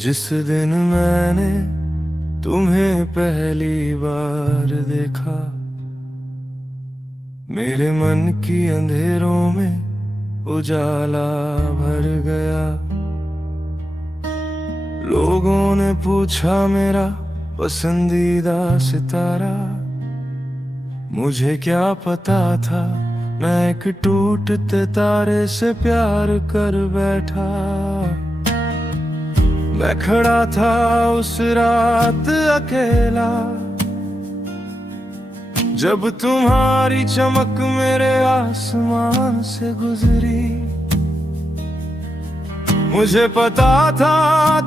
जिस दिन मैंने तुम्हें पहली बार देखा, मेरे मन की अंधेरों में उजाला भर गया। लोगों ने पूछा मेरा पसंदीदा सितारा, मुझे क्या पता था मैं एक टूटते तारे से प्यार कर बैठा। मैं खड़ा था उस रात अकेला, जब तुम्हारी चमक मेरे आसमान से गुजरी। मुझे पता था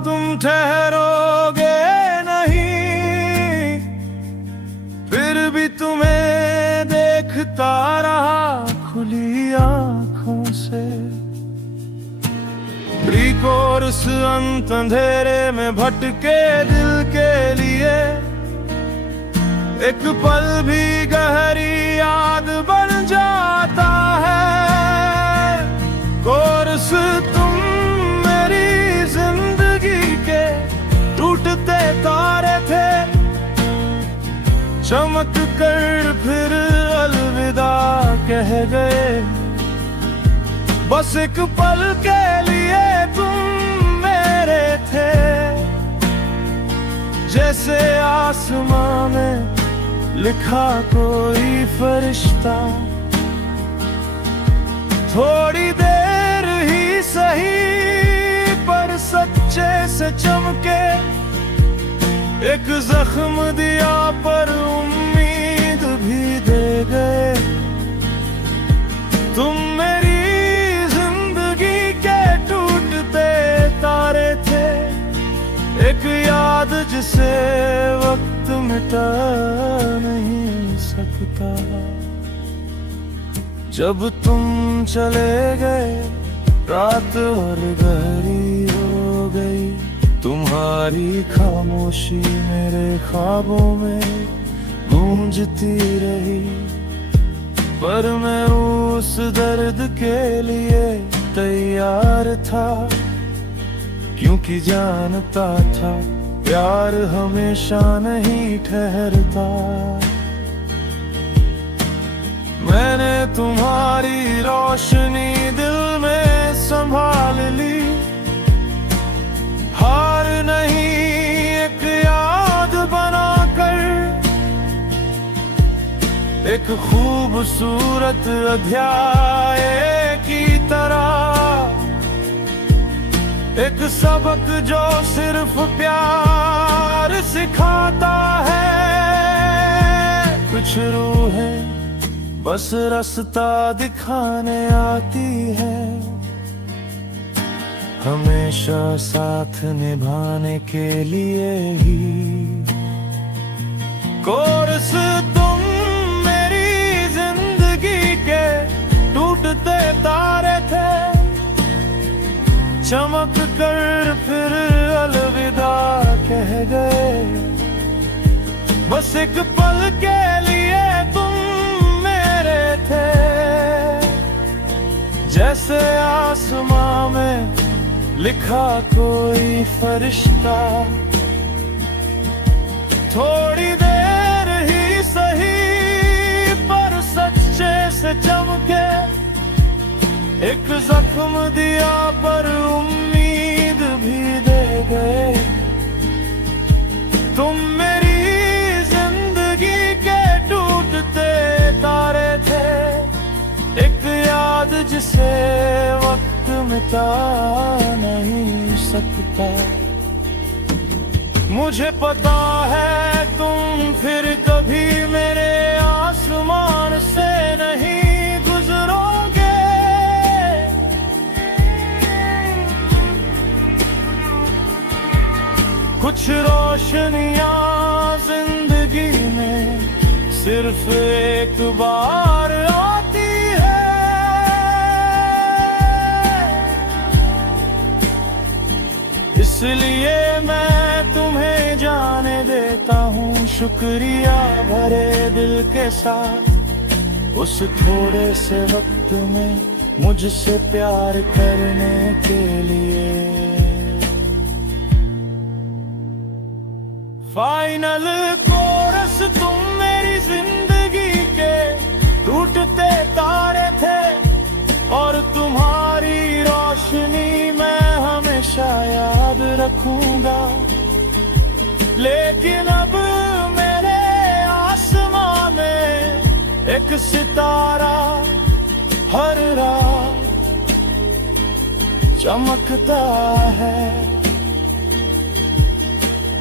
तुम ठहरोगे नहीं, फिर भी तुम्हें देखता रहा खुली आंखों से। और उस अंत अंधेरे में भटके दिल के लिए एक पल भी गहरी याद बन जाता है। कोरस तुम मेरी जिंदगी के टूटते तारे थे, चमक कर फिर अलविदा कह गए। बस एक पल के लिए तुम मेरे थे, जैसे आसमां में लिखा कोई फरिश्ता। थोड़ी देर ही सही पर सच्चे से चमके, एक जख्म दिया पर उम्मीद भी दे गए। तुम मेरी तारे थे, एक याद जिसे वक्त मिटा नहीं सकता। जब तुम चले गए रात और गहरी हो गई, तुम्हारी खामोशी मेरे ख्वाबों में गूंजती रही। पर मैं उस दर्द के लिए तैयार था, क्योंकि जानता था प्यार हमेशा नहीं ठहरता। मैंने तुम्हारी रोशनी दिल में संभाल ली, हार नहीं एक याद बनाकर, एक खूबसूरत अध्याय की तरह। एक सबक जो सिर्फ प्यार सिखाता है। कुछ रूहें बस रास्ता दिखाने आती है, हमेशा साथ निभाने के लिए ही। कोरस तुम मेरी जिंदगी के टूटते तारे थे, चमक कर फिर अलविदा कह गए। बस एक पल के लिए तुम मेरे थे, जैसे आसमां में लिखा कोई फरिश्ता। थोड़ी देर ही सही पर सच्चे से चमके, एक जख्म दिया पर उम्मीद भी दे गए। तुम मेरी जिंदगी के टूटते तारे थे, एक याद जिसे वक्त मिटा नहीं सकता। मुझे पता है तुम फिर कभी मेरे आसमान से नहीं गुजरोगे। कुछ रोशनियां जिंदगी में सिर्फ एक बार आती है, इसलिए मैं तुम्हें जाने देता हूँ शुक्रिया भरे दिल के साथ। उस थोड़े से वक्त में मुझसे प्यार करने के लिए। फाइनल कोरस तुम मेरी जिंदगी के टूटते तारे थे, और तुम्हारी रोशनी मैं हमेशा याद रखूंगा। लेकिन अब मेरे आसमां में एक सितारा हर रात चमकता है।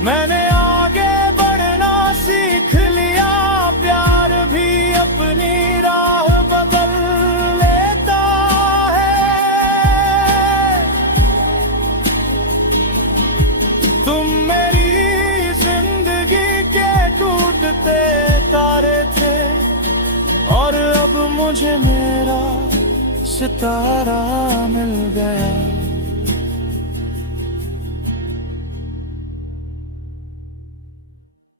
मैंने आगे बढ़ना सीख लिया, प्यार भी अपनी राह बदल लेता है। तुम मेरी जिंदगी के टूटते तारे थे, और अब मुझे मेरा सितारा मिल गया।